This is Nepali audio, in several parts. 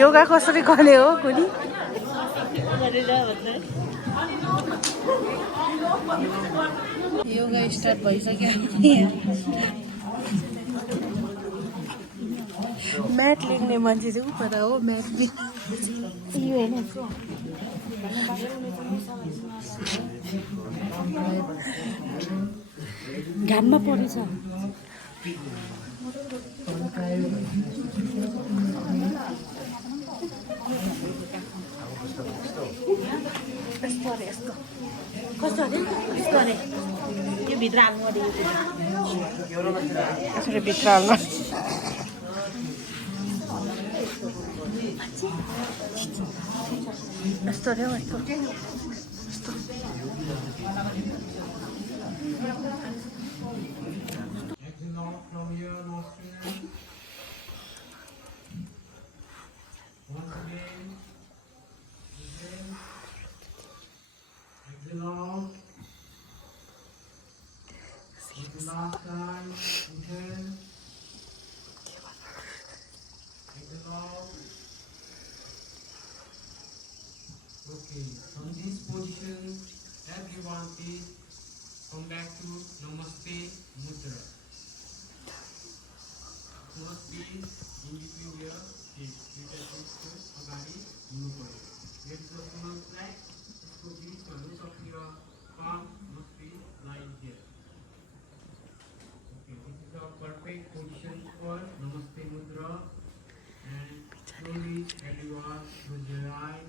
योगा कसरी गर्ने हो कुनी योगा स्टार्ट भइसक्यो म्याट लिने मान्छे चाहिँ उ पता हो म्याट यो होइन घाममा परेछ कस्तो अरे यस्तो अरे यो भित्र हाल्नु अरे यसरी भित्र हाल्नु यस्तो अरे यस्तो Okay, from this position, everyone please come back to Namaste Mudra. First please, in between here, you can take to Agari Mudra. Get the full flag, so please the look of your palm must be lying here. Okay, this is a perfect position for Namaste Mudra. And slowly everyone close your eyes.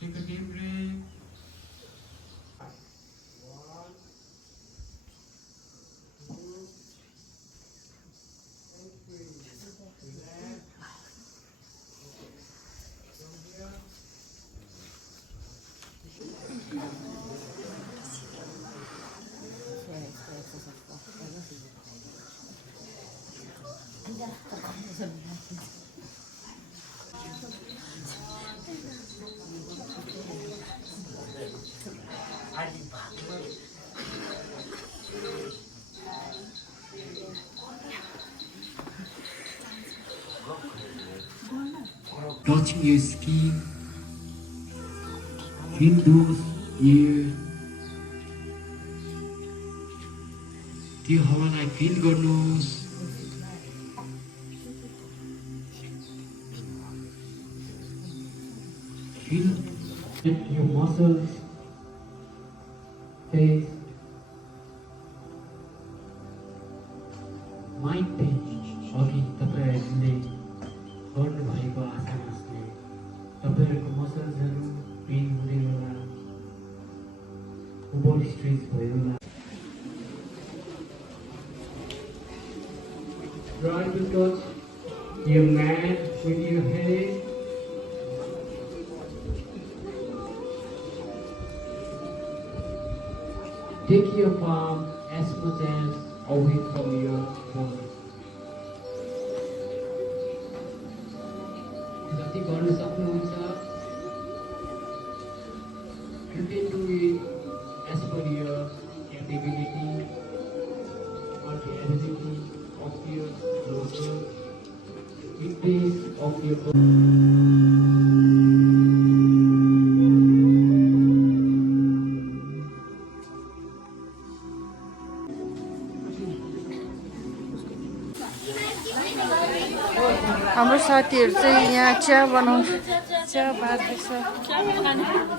Take a deep breath. 1, 2, and 3. Relax. From here. Touching your skin, feel those ears. त्यो हावालाई फिल गर्नुहोस् feel your muscles face mind अघि तपाईहरुले गर्नुभएको आसनले तपाईहरुको मसल्सहरु पेन हुँदै होला ओभर स्ट्रेच भयो होला Try to touch your mat with your head. Take your palm as much as away from your body. जति गर्न सक्नुहुन्छ you can do it as per your capability or the ability of your muscle, weakness of your body. हाम्रो साथीहरु चाहिँ यहाँ चिया बनाउँछ चिया बार्दैछ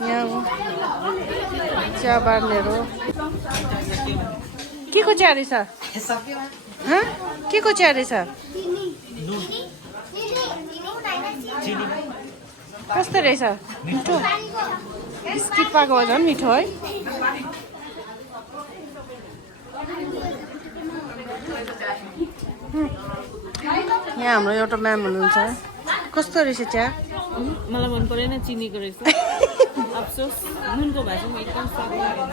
यहाँ चिया बार्नेहरु के को चिया रहेछ के को चिया रहेछ कस्तो रहेछ मिठो स्टिक पाको झन् मिठो है यहाँ हाम्रो एउटा म्याम हुनुहुन्छ कस्तो रहेछ चिया मलाई मन परेन चिनीको रहेछ अफसोस नुनको भाषा एकदम स्वाद लागेन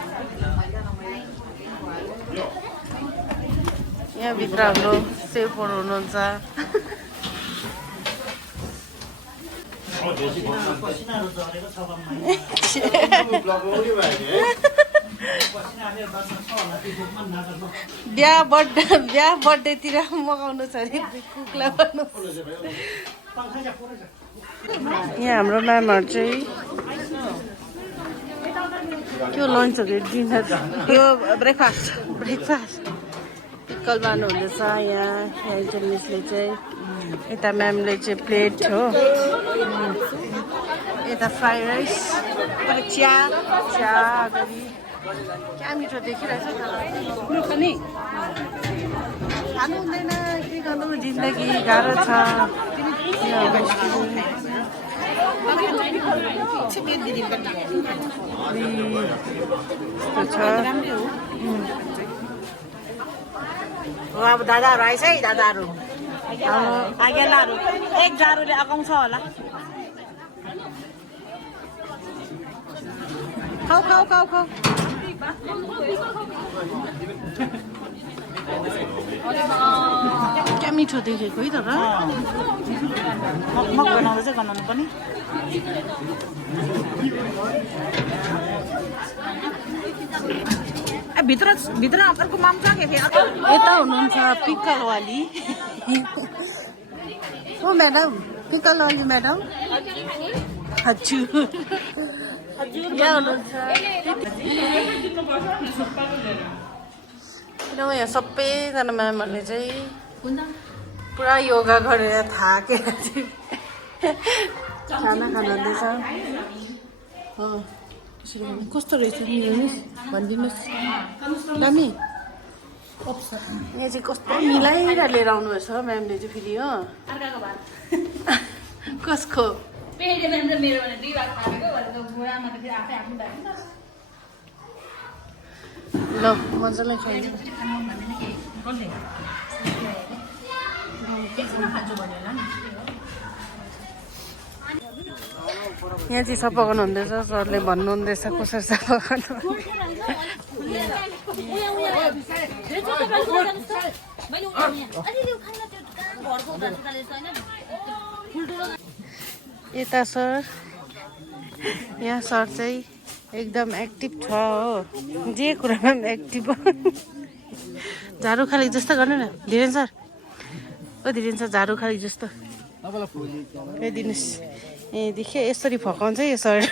यहाँ भित्र हाम्रो सेफहरू हुनुहुन्छ बिहा बर्थडेतिर मगाउनु छ अरे कुकलाई भन्नु। यहाँ हाम्रो म्यामहरू चाहिँ के लन्च हो कि डिनर यो ब्रेकफास्ट पिकल बार्नु हुँदैछ। यहाँ हेल्चल मिसले चाहिँ यता म्यामले चाहिँ प्लेट हो, यता फ्राई राइस, चिया अगाडि क्या मिठो देखिरहेछ नि। खानु हुँदैन के गर्नु, जिन्दगी गाह्रो छ। अब दादाहरू आइस है, दादाहरू आइगेलाहरू एक जारुले अगाउँछ होला। खाऊ क्या मिठो देखेको है तर मग बनाउँदा चाहिँ बनाउनु पनि भित्र अर्को माम्छ के यता हुनुहुन्छ पिकलवाली हो म्याडम, पिकलवाली म्याडम हजुर यहाँ हुनुहुन्छ। किनभने यहाँ सबैजना म्यामहरूले चाहिँ पुरा योगा गरेर थाकेर चाहिँ खाना खानुहुँदैछ। कस्तो रहेछ मिलाउनुहोस्, भनिदिनुहोस् दामी। यहाँ चाहिँ कस्तो मिलाएर लिएर आउनुभएछ म्यामले चाहिँ फेरि हो। कसको ल मजाले खाइदिनु। यहाँ चाहिँ सफा गर्नु हुँदैछ, सरले भन्नुहुँदैछ कसरी सफा गर्नु। यता सर, यहाँ सर चाहिँ एकदम एक्टिभ छ हो, जे कुरामा पनि एक्टिभ हो। झाडु खाली जस्तो गर्नु न धीरेन सर, ओ धीरेन सर झाडु खाली जस्तो दिनुहोस्। ए देखियो यसरी फकाउँछ यो सर।